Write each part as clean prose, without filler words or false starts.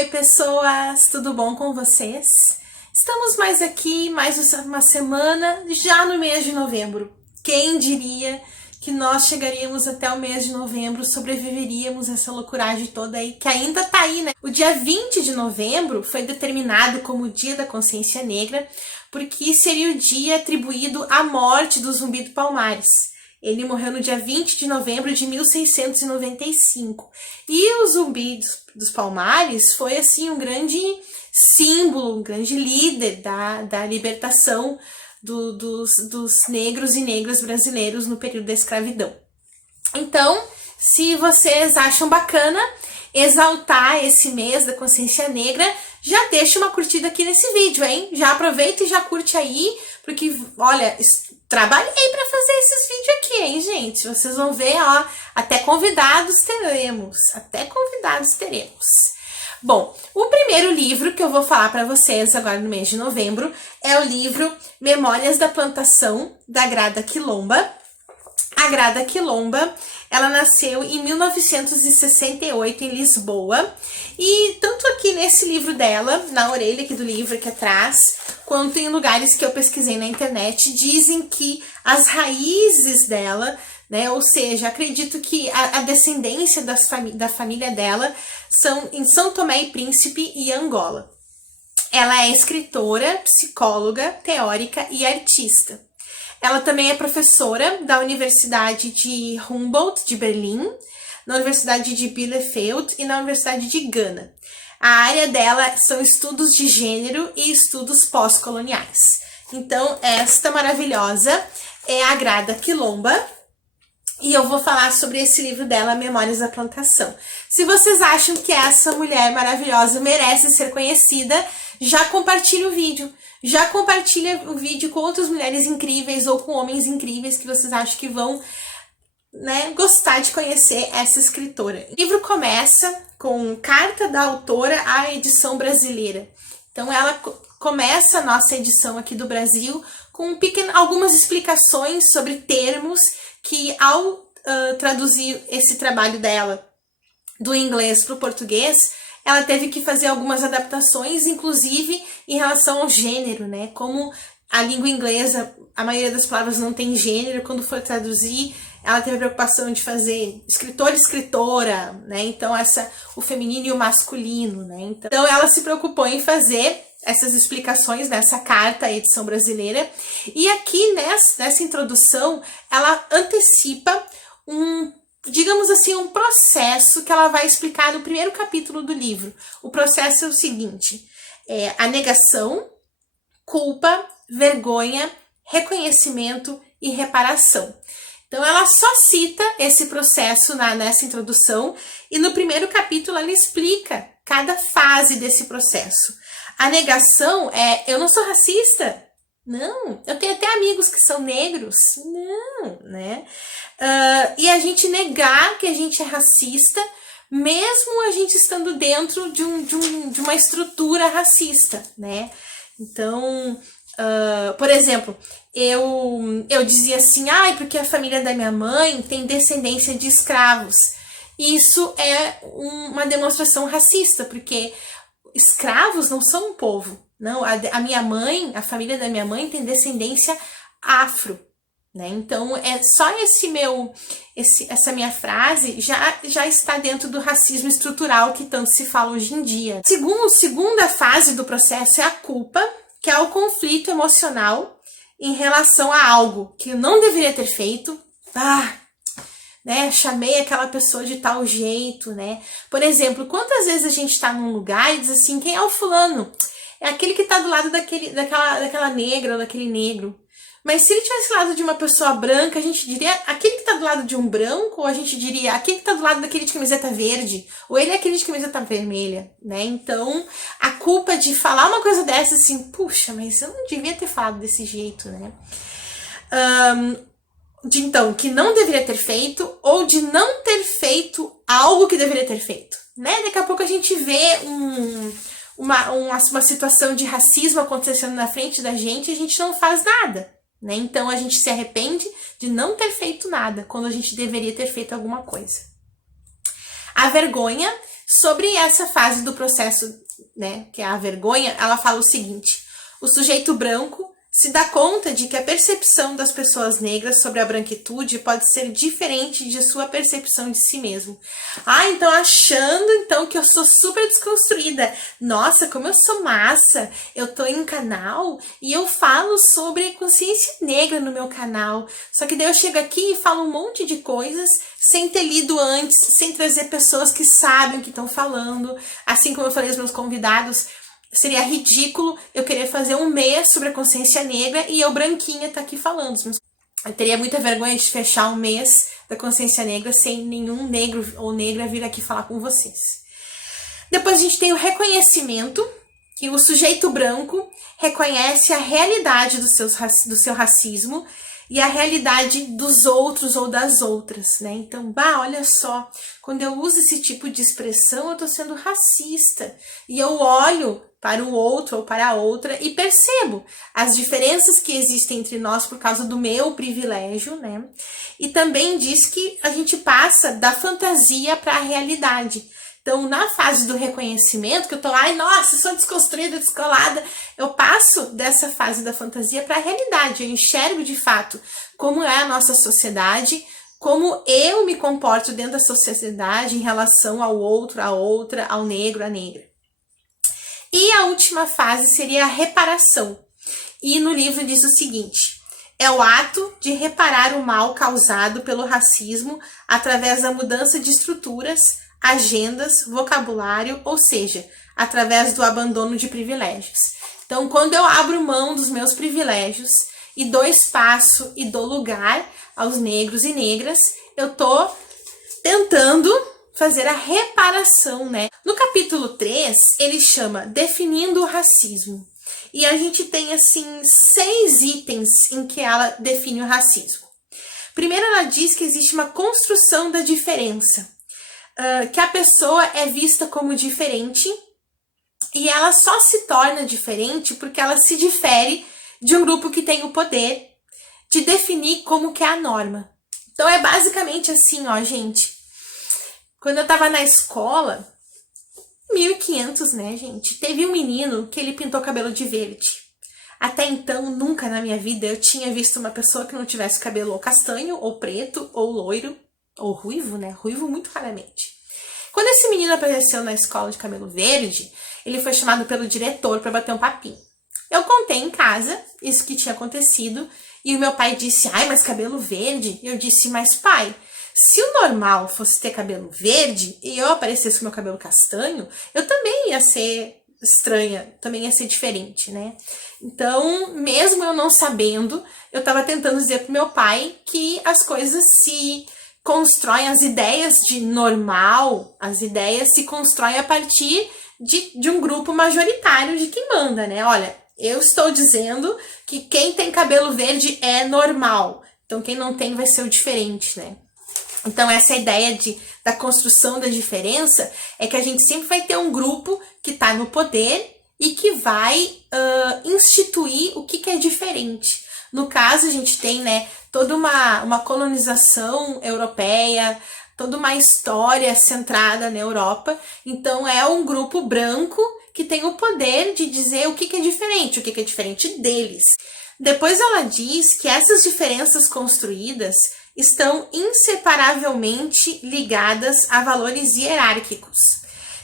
Oi pessoas, tudo bom com vocês? Estamos mais aqui, mais uma semana, já no mês de novembro. Quem diria que nós chegaríamos até o mês de novembro, sobreviveríamos a essa loucuragem toda aí, que ainda tá aí, né? O dia 20 de novembro foi determinado como o Dia da Consciência Negra, porque seria o dia atribuído à morte do Zumbi do Palmares. Ele morreu no dia 20 de novembro de 1695. E o Zumbi dos Palmares foi, assim, um grande símbolo, um grande líder da libertação dos negros e negras brasileiros no período da escravidão. Então, se vocês acham bacana exaltar esse mês da consciência negra, já deixa uma curtida aqui nesse vídeo, hein? Já aproveita e já curte aí, porque, olha, trabalhei para fazer esses vídeos aqui, hein, gente? Vocês vão ver, ó, até convidados teremos. Bom, o primeiro livro que eu vou falar para vocês agora no mês de novembro é o livro Memórias da Plantação, da Grada Quilomba. A Grada Quilomba, ela nasceu em 1968 em Lisboa, e tanto aqui nesse livro dela, na orelha aqui do livro, aqui atrás, quanto em lugares que eu pesquisei na internet, dizem que as raízes dela, né, ou seja, acredito que a descendência da família dela são em São Tomé e Príncipe e Angola. Ela é escritora, psicóloga, teórica e artista. Ela também é professora da Universidade de Humboldt, de Berlim, na Universidade de Bielefeld e na Universidade de Gana. A área dela são estudos de gênero e estudos pós-coloniais. Então, esta maravilhosa é a Grada Quilomba, e eu vou falar sobre esse livro dela, Memórias da Plantação. Se vocês acham que essa mulher maravilhosa merece ser conhecida, já compartilha o vídeo. Já compartilha o vídeo com outras mulheres incríveis ou com homens incríveis que vocês acham que vão, né, gostar de conhecer essa escritora. O livro começa com carta da autora à edição brasileira. Então ela começa a nossa edição aqui do Brasil com algumas explicações sobre termos que, ao traduzir esse trabalho dela do inglês para o português, ela teve que fazer algumas adaptações, inclusive em relação ao gênero, né? Como a língua inglesa, a maioria das palavras não tem gênero, quando for traduzir, ela teve a preocupação de fazer escritor e escritora, né? Então, o feminino e o masculino, né? Então, ela se preocupou em fazer essas explicações nessa carta à edição brasileira. E aqui, nessa introdução, ela antecipa digamos assim, um processo que ela vai explicar no primeiro capítulo do livro. O processo é o seguinte: a negação, culpa, vergonha, reconhecimento e reparação. Então ela só cita esse processo nessa introdução, e no primeiro capítulo ela explica cada fase desse processo. A negação é: eu não sou racista. Não, eu tenho até amigos que são negros. Não, né? E a gente negar que a gente é racista, mesmo a gente estando dentro de uma estrutura racista, né? Então, por exemplo, eu dizia assim: porque a família da minha mãe tem descendência de escravos. Isso é uma demonstração racista, porque escravos não são um povo. Não, a minha mãe, a família da minha mãe tem descendência afro, né? Então, é só essa minha frase já está dentro do racismo estrutural que tanto se fala hoje em dia. Segunda fase do processo é a culpa, que é o conflito emocional em relação a algo que eu não deveria ter feito. Né? Chamei aquela pessoa de tal jeito, né? Por exemplo, quantas vezes a gente está num lugar e diz assim: quem é o fulano? É aquele que tá do lado daquela negra ou daquele negro. Mas se ele tivesse do lado de uma pessoa branca, a gente diria aquele que tá do lado de um branco, ou a gente diria aquele que tá do lado daquele de camiseta verde, ou ele é aquele de camiseta vermelha, né? Então, a culpa de falar uma coisa dessa, assim, puxa, mas eu não devia ter falado desse jeito, né? Então, que não deveria ter feito, ou de não ter feito algo que deveria ter feito, né? Daqui a pouco a gente vê uma situação de racismo acontecendo na frente da gente e a gente não faz nada, né? Então a gente se arrepende de não ter feito nada, quando a gente deveria ter feito alguma coisa. A vergonha Sobre essa fase do processo, né, que é a vergonha, ela fala o seguinte: o sujeito branco se dá conta de que a percepção das pessoas negras sobre a branquitude pode ser diferente de sua percepção de si mesmo. Então achando então que eu sou super desconstruída. Nossa, como eu sou massa. Eu tô em um canal e eu falo sobre consciência negra no meu canal. Só que daí eu chego aqui e falo um monte de coisas sem ter lido antes, sem trazer pessoas que sabem o que estão falando. Assim como eu falei aos meus convidados, seria ridículo eu querer fazer um mês sobre a consciência negra e eu branquinha tá aqui falando. Eu teria muita vergonha de fechar um mês da consciência negra sem nenhum negro ou negra vir aqui falar com vocês. Depois a gente tem o reconhecimento, que o sujeito branco reconhece a realidade do seu racismo e a realidade dos outros ou das outras, né? Então, olha só, quando eu uso esse tipo de expressão, eu tô sendo racista. E eu olho para o outro ou para a outra e percebo as diferenças que existem entre nós por causa do meu privilégio, né? E também diz que a gente passa da fantasia para a realidade. Então, na fase do reconhecimento, que eu tô, nossa, sou desconstruída, descolada, eu passo dessa fase da fantasia para a realidade. Eu enxergo de fato como é a nossa sociedade, como eu me comporto dentro da sociedade em relação ao outro, à outra, ao negro, à negra. E a última fase seria a reparação. E no livro diz o seguinte: é o ato de reparar o mal causado pelo racismo através da mudança de estruturas, agendas, vocabulário, ou seja, através do abandono de privilégios. Então, quando eu abro mão dos meus privilégios e dou espaço e dou lugar aos negros e negras, eu tô tentando fazer a reparação, né? No capítulo 3, ele chama Definindo o Racismo. E a gente tem, assim, 6 itens em que ela define o racismo. Primeiro, ela diz que existe uma construção da diferença. Que a pessoa é vista como diferente e ela só se torna diferente porque ela se difere de um grupo que tem o poder de definir como que é a norma. Então é basicamente assim, gente. Quando eu tava na escola, 1500, né, gente? Teve um menino que ele pintou cabelo de verde. Até então, nunca na minha vida eu tinha visto uma pessoa que não tivesse cabelo ou castanho, ou preto, ou loiro, ou ruivo, né? Ruivo muito raramente. Quando esse menino apareceu na escola de cabelo verde, ele foi chamado pelo diretor para bater um papinho. Eu contei em casa isso que tinha acontecido e o meu pai disse: mas cabelo verde? E eu disse: mas pai, se o normal fosse ter cabelo verde e eu aparecesse com meu cabelo castanho, eu também ia ser estranha, também ia ser diferente, né? Então, mesmo eu não sabendo, eu tava tentando dizer pro meu pai que as coisas se constroem, as ideias de normal, as ideias se constroem a partir de um grupo majoritário de quem manda, né? Olha, eu estou dizendo que quem tem cabelo verde é normal, então quem não tem vai ser o diferente, né? Então essa ideia da construção da diferença é que a gente sempre vai ter um grupo que está no poder e que vai instituir o que é diferente. No caso, a gente tem, né, toda uma colonização europeia, toda uma história centrada na Europa. Então é um grupo branco que tem o poder de dizer o que é diferente, o que é diferente deles. Depois ela diz que essas diferenças construídas estão inseparavelmente ligadas a valores hierárquicos,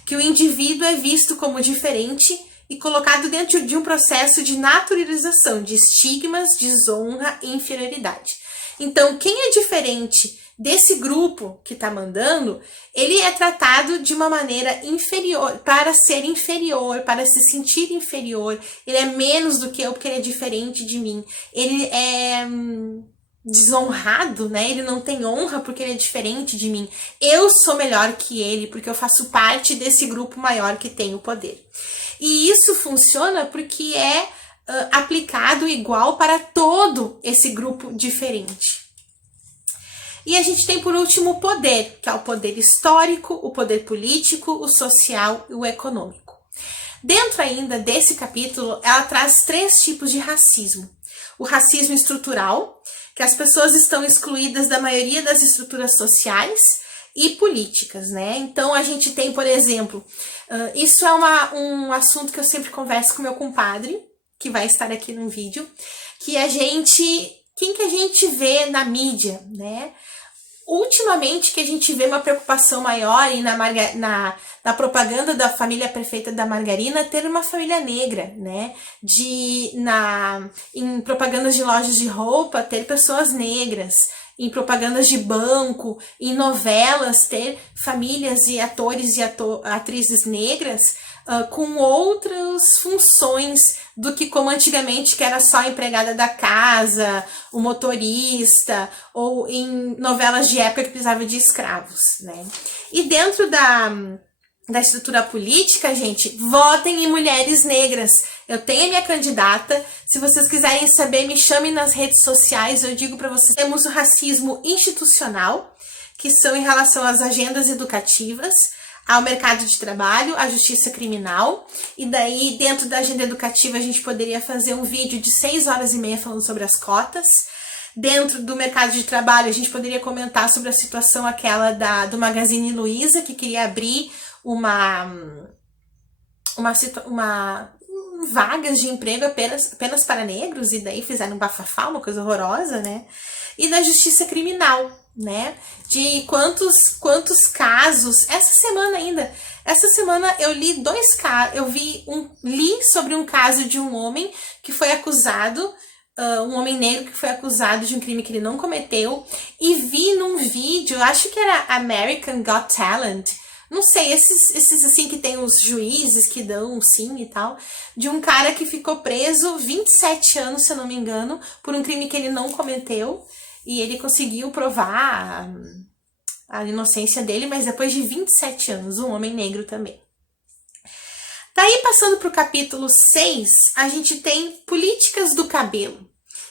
que o indivíduo é visto como diferente e colocado dentro de um processo de naturalização de estigmas, desonra e inferioridade. Então, quem é diferente desse grupo que está mandando, ele é tratado de uma maneira inferior, para ser inferior, para se sentir inferior. Ele é menos do que eu porque ele é diferente de mim. Ele é desonrado, né? Ele não tem honra porque ele é diferente de mim. Eu sou melhor que ele porque eu faço parte desse grupo maior que tem o poder. E isso funciona porque é aplicado igual para todo esse grupo diferente. E a gente tem por último o poder, que é o poder histórico, o poder político, o social e o econômico. Dentro ainda desse capítulo, ela traz 3 tipos de racismo. O racismo estrutural, que as pessoas estão excluídas da maioria das estruturas sociais e políticas, né? Então a gente tem, por exemplo, isso é um assunto que eu sempre converso com meu compadre, que vai estar aqui no vídeo, que quem que a gente vê na mídia, né? Ultimamente que a gente vê uma preocupação maior e na propaganda da família perfeita da margarina ter uma família negra, né? Em propagandas de lojas de roupa ter pessoas negras, em propagandas de banco, em novelas ter famílias e atores e atrizes negras com outras funções do que como antigamente, que era só a empregada da casa, o motorista, ou em novelas de época que precisava de escravos, né? E dentro da estrutura política, gente, votem em mulheres negras. Eu tenho a minha candidata. Se vocês quiserem saber, me chamem nas redes sociais. Eu digo para vocês, temos o racismo institucional, que são em relação às agendas educativas, ao mercado de trabalho, à justiça criminal. E daí, dentro da agenda educativa, a gente poderia fazer um vídeo de 6 horas e meia falando sobre as cotas. Dentro do mercado de trabalho, a gente poderia comentar sobre a situação aquela do Magazine Luiza, que queria abrir vagas de emprego apenas para negros, e daí fizeram um bafafá, uma coisa horrorosa, né? E da justiça criminal, né? De quantos casos, essa semana eu li 2 casos, li sobre um caso de um homem que foi acusado, um homem negro que foi acusado de um crime que ele não cometeu, e vi num vídeo, acho que era American Got Talent, não sei, esses assim que tem os juízes que dão sim e tal, de um cara que ficou preso 27 anos, se eu não me engano, por um crime que ele não cometeu, e ele conseguiu provar a inocência dele, mas depois de 27 anos, um homem negro também. Daí, passando para o capítulo 6, a gente tem políticas do cabelo.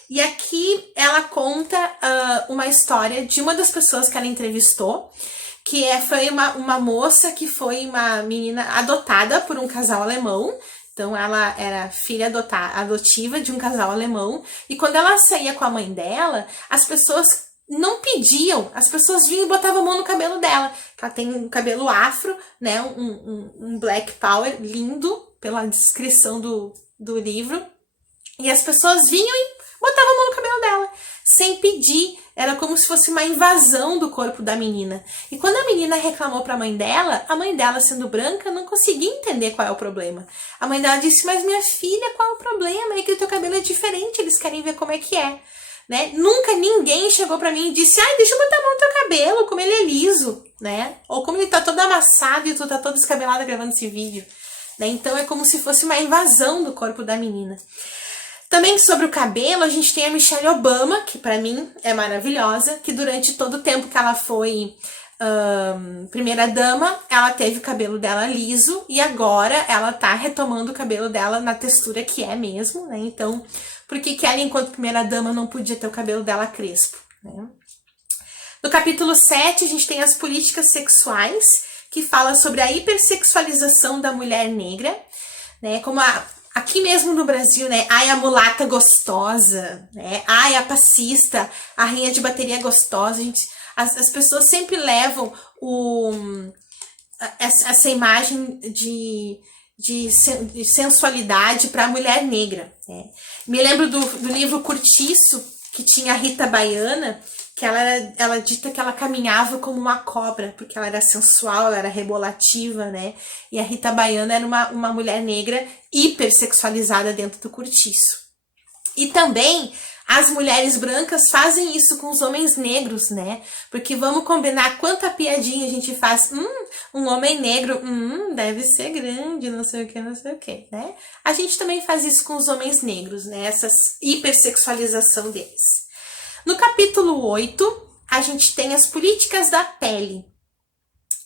E aqui ela conta uma história de uma das pessoas que ela entrevistou, que foi uma moça que foi uma menina adotada por um casal alemão. Então ela era filha adotiva de um casal alemão, e quando ela saía com a mãe dela, as pessoas não pediam, as pessoas vinham e botavam a mão no cabelo dela, que ela tem um cabelo afro, né, um black power lindo, pela descrição do livro, e as pessoas vinham e botavam a mão no cabelo dela, sem pedir. Era como se fosse uma invasão do corpo da menina. E quando a menina reclamou para a mãe dela, sendo branca, não conseguia entender qual é o problema. A mãe dela disse, mas minha filha, qual é o problema? É que o teu cabelo é diferente, eles querem ver como é que é. Né? Nunca ninguém chegou para mim e disse, ai, deixa eu botar a mão no teu cabelo, como ele é liso, né? Ou como ele tá todo amassado e tu tá toda descabelada gravando esse vídeo. Né? Então é como se fosse uma invasão do corpo da menina. Também sobre o cabelo, a gente tem a Michelle Obama, que pra mim é maravilhosa, que durante todo o tempo que ela foi primeira dama, ela teve o cabelo dela liso, e agora ela tá retomando o cabelo dela na textura que é mesmo, né? Então, por que ela, enquanto primeira dama, não podia ter o cabelo dela crespo, né? No capítulo 7, a gente tem as políticas sexuais, que fala sobre a hipersexualização da mulher negra, né? Como aqui mesmo no Brasil, né? Ai, a mulata gostosa, né? Ai, a passista, a rainha de bateria gostosa. As pessoas sempre levam essa imagem de sensualidade para a mulher negra, né? Me lembro do livro Curtiço, que tinha a Rita Baiana, que ela dita que ela caminhava como uma cobra, porque ela era sensual, ela era rebolativa, né? E a Rita Baiana era uma mulher negra hipersexualizada dentro do Curtiço. E também as mulheres brancas fazem isso com os homens negros, né? Porque vamos combinar quanta piadinha a gente faz. Um homem negro, deve ser grande, não sei o que, né? A gente também faz isso com os homens negros, né? Essa hipersexualização deles. No capítulo 8, a gente tem as políticas da pele.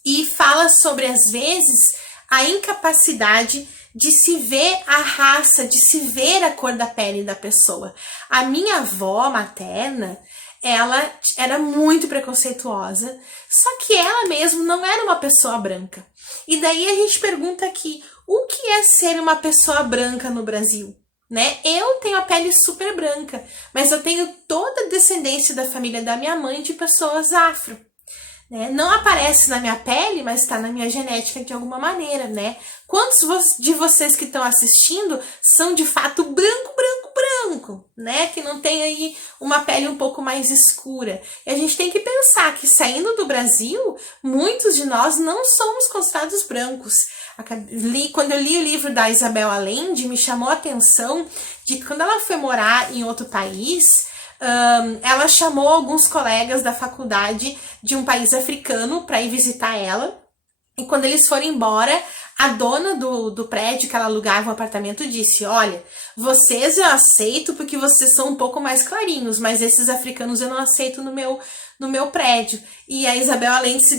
E fala sobre, às vezes, a incapacidade de se ver a raça, de se ver a cor da pele da pessoa. A minha avó materna, ela era muito preconceituosa, só que ela mesmo não era uma pessoa branca. E daí a gente pergunta aqui, o que é ser uma pessoa branca no Brasil? Né? Eu tenho a pele super branca, mas eu tenho toda a descendência da família da minha mãe de pessoas afro. né? Não aparece na minha pele, mas está na minha genética de alguma maneira, né? Quantos de vocês que estão assistindo são de fato branco, né? Que não tem aí uma pele um pouco mais escura. E a gente tem que pensar que saindo do Brasil, muitos de nós não somos considerados brancos. Quando eu li o livro da Isabel Allende, me chamou a atenção de que quando ela foi morar em outro país, ela chamou alguns colegas da faculdade de um país africano para ir visitar ela. E quando eles foram embora, a dona do prédio que ela alugava o apartamento disse: olha, vocês eu aceito porque vocês são um pouco mais clarinhos, mas esses africanos eu não aceito no meu prédio. E a Isabel Allende se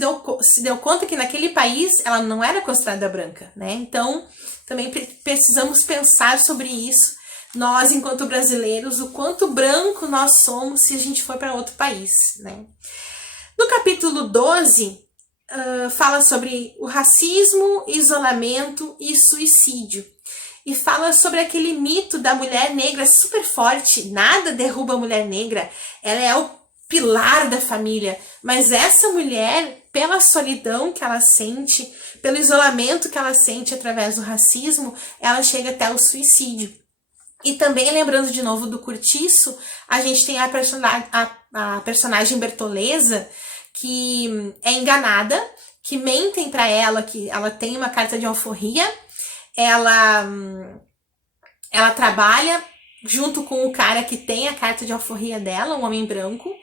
deu conta que naquele país ela não era considerada branca, né? Então, também precisamos pensar sobre isso, nós enquanto brasileiros, o quanto branco nós somos se a gente for para outro país, né? No capítulo 12, fala sobre o racismo, isolamento e suicídio. E fala sobre aquele mito da mulher negra super forte, nada derruba a mulher negra, ela é o pilar da família, mas essa mulher, pela solidão que ela sente, pelo isolamento que ela sente através do racismo, ela chega até o suicídio. E também, lembrando de novo do Curtiço, a gente tem a personagem Bertoleza, que é enganada, que mentem para ela que ela tem uma carta de alforria, ela trabalha junto com o cara que tem a carta de alforria dela, um homem branco,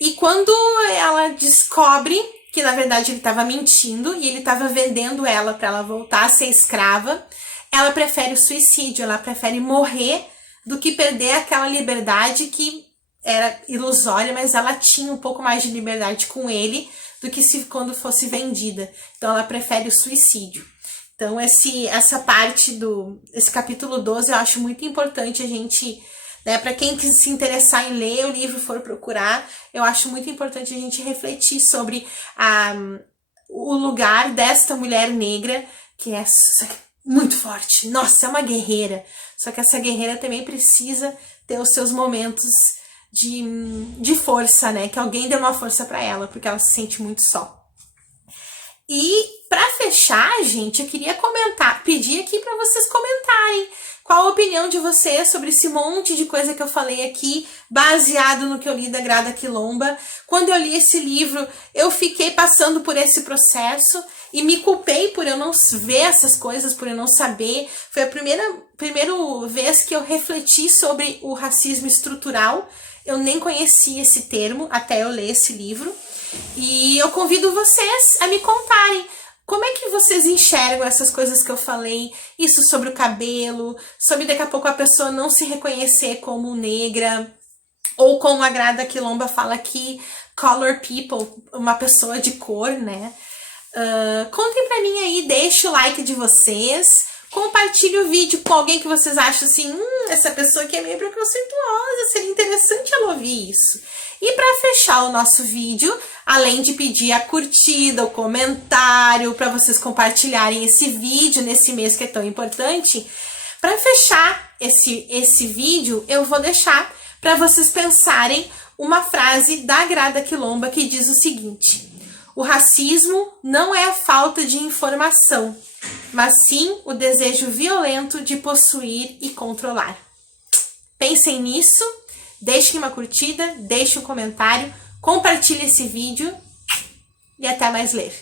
e quando ela descobre que na verdade ele estava mentindo e ele estava vendendo ela para ela voltar a ser escrava, ela prefere o suicídio, ela prefere morrer do que perder aquela liberdade que era ilusória, mas ela tinha um pouco mais de liberdade com ele do que quando fosse vendida. Então ela prefere o suicídio. Então essa parte esse capítulo 12 eu acho muito importante a gente, né, para quem se interessar em ler o livro, for procurar, eu acho muito importante a gente refletir sobre o lugar desta mulher negra, que é muito forte. Nossa, é uma guerreira. Só que essa guerreira também precisa ter os seus momentos de força, né? Que alguém dê uma força para ela, porque ela se sente muito só. E para fechar, gente, eu queria pedir aqui para vocês comentarem qual a opinião de vocês sobre esse monte de coisa que eu falei aqui, baseado no que eu li da Grada Quilomba. Quando eu li esse livro, eu fiquei passando por esse processo e me culpei por eu não ver essas coisas, por eu não saber. Foi a primeira vez que eu refleti sobre o racismo estrutural. Eu nem conhecia esse termo até eu ler esse livro. E eu convido vocês a me contarem como é que vocês enxergam essas coisas que eu falei, isso sobre o cabelo, sobre daqui a pouco a pessoa não se reconhecer como negra, ou como a Grada Quilomba fala aqui, color people, uma pessoa de cor, né? Contem pra mim aí, deixa o like de vocês, compartilhe o vídeo com alguém que vocês acham assim, essa pessoa aqui é meio preconceituosa, seria interessante ela ouvir isso. E para fechar o nosso vídeo, além de pedir a curtida, o comentário, para vocês compartilharem esse vídeo nesse mês que é tão importante, para fechar esse vídeo, eu vou deixar para vocês pensarem uma frase da Grada Quilomba que diz o seguinte: o racismo não é a falta de informação, mas sim o desejo violento de possuir e controlar. Pensem nisso. Deixem uma curtida, deixem um comentário, compartilhe esse vídeo e até mais ler.